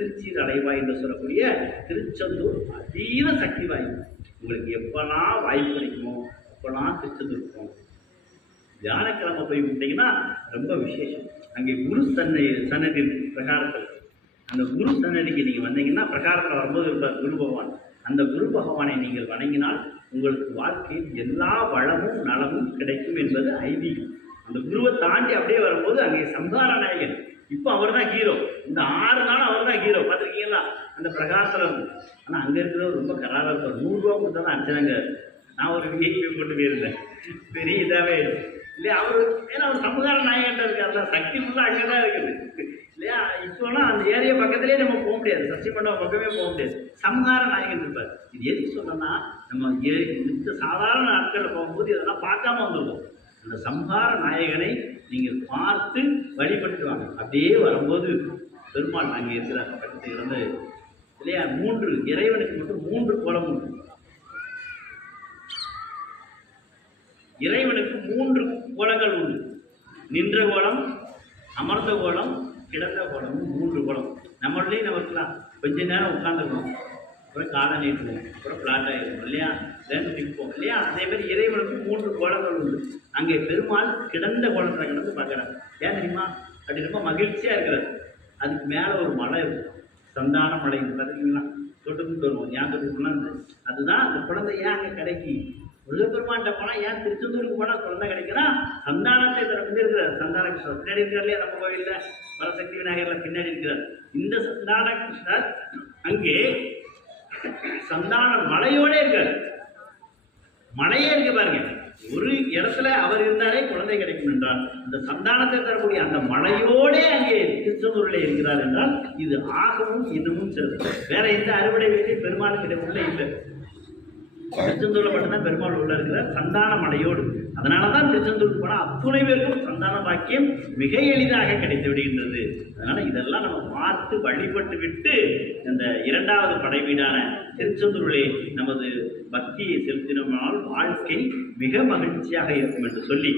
திருச்சீர் அலைவாய் என்று சொல்லக்கூடிய திருச்செந்தூர் அதீத சக்தி வாய்ப்பு. உங்களுக்கு எப்பெல்லாம் வாய்ப்பு கிடைக்குமோ அப்பெல்லாம் திருச்செந்தூர் போகணும். வியாழக்கிழமை போய் விட்டீங்கன்னா ரொம்ப விசேஷம். அங்கே குரு சன்னதி பிரகாரத்தில், அந்த குரு சன்னதிக்கு நீங்கள் வந்தீங்கன்னா பிரகாரத்தில் வரும்போது இருப்பார் குரு பகவான். அந்த குரு பகவானை நீங்கள் வணங்கினால் உங்களுக்கு வாழ்க்கையில் எல்லா வளமும் நலமும் கிடைக்கும் என்பது ஐதீகம். அந்த குருவை தாண்டி அப்படியே வரும்போது அங்கே சம்ஹார நாயகன், இப்போ அவர் தான் ஹீரோ. இந்த 6 நாள் அவர் தான் ஹீரோ. பார்த்துருக்கீங்களா அந்த பிரகாரத்தில்? ஆனால் அங்கே இருக்கிறவர் ரொம்ப கராராக இருப்பார். 100 ரூபா கொடுத்தா தான் அடிச்சாங்க. நான் ஒரு விஐபி கொண்டு போயிருந்தேன், பெரிய இதாகவே இல்லையா அவர். ஏன்னா அவர் சமுதாய நாயகன்ட்ட இருக்காருல்ல, சக்தி ஃபுல்லாக அங்கே தான் இருக்குது இல்லையா. இப்போலாம் அந்த ஏரியா பக்கத்துலேயே நம்ம போக முடியாது, சஷ்டி மண்டபம் பக்கமே போக முடியாது. சம்ஹார நாயகன் இருப்பார். இது எதுக்கு சொன்னோன்னா, நம்ம இந்த சாதாரண நாட்களில் போகும்போது இதெல்லாம் பார்க்காம வந்துடுவோம். அந்த சம்ஹார நாயகனை நீங்கள் பார்த்து வழிபட்டு வாங்க. அப்படியே வரும்போது பெருமாள் அங்கே இருக்கிறார் பக்கத்து இருந்து இல்லையா. 3 இறைவனுக்கு மட்டும் 3 கோலம் உண்டு. இறைவனுக்கு 3 கோலங்கள் உண்டு. நின்ற கோலம், அமர்ந்த கோலம், கிடந்த கோலம், 3 கோலம். நம்மளையும் நமக்குலாம் கொஞ்ச நேரம் உட்காந்துருக்கோம், அப்புறம் காலை நீட்டுவோம், அப்புறம் பிளாட் ஆகிருக்கும் இல்லையா, ரெண்டு நிற்போம் இல்லையா. அதே மாதிரி இறைவனுக்கு 3 கோலங்கள் உண்டு. அங்கே பெருமாள் கிடந்த கோலத்தில் கிடந்து பார்க்குறாரு. ஏன் தெரியுமா? அப்படி ரொம்ப மகிழ்ச்சியாக இருக்கிறார். அதுக்கு மேலே ஒரு மலை இருக்கும், சந்தான மலை பார்த்துக்கிங்களா, தொட்டுக்கிட்டு வருவோம் ஞாபகத்துக்கு குழந்தை. அதுதான் அந்த குழந்தை ஏன் அங்கே கிடைக்கி. முருகப்பெருமான்கிட்ட போனால் ஏன் திருச்செந்தூருக்கு போனால் குழந்தை கிடைக்குன்னா, சந்தானத்தை தரப்பு இருக்கிறார். சந்தான கிருஷ்ணர் பின்னாடி இருக்கிறார் இல்லையா, நம்ம கோவிலில் வரசக்தி விநாயகரில் பின்னாடி இருக்கிறார். இந்த சந்தான கிருஷ்ணர் அங்கே சந்தான மலையோடே இருக்கார். மலையே இருக்கு பாருங்க. ஒரு இடத்துல அவர் இருந்தாலே குழந்தை கிடைக்கும் என்றால், இந்த சந்தானத்தை தரக்கூடிய அந்த மலையோடே அங்கே திருச்செந்தூரில் இருக்கிறார் என்றால் இது ஆகவும் இன்னமும் சிறப்பு. வேற எந்த அறுவடை வீட்டை பெருமாளுக்கிட்ட உள்ள இல்லை. திருச்செந்தூரில் மட்டும்தான் பெருமாள் உள்ள இருக்கிறார், சந்தான மலையோடு. அதனால தான் திருச்செந்தூருக்கு போனால் அத்துணை பேருக்கும் சந்தான பாக்கியம் மிக எளிதாக கிடைத்து விடுகின்றது. அதனால இதெல்லாம் நம்ம பார்த்து வழிபட்டு விட்டு இந்த 2வது படை வீடான திருச்செந்தூரிலே நமது பக்தியை செலுத்தினால் வாழ்க்கை மிக மகிழ்ச்சியாக இருக்கும் என்று சொல்லி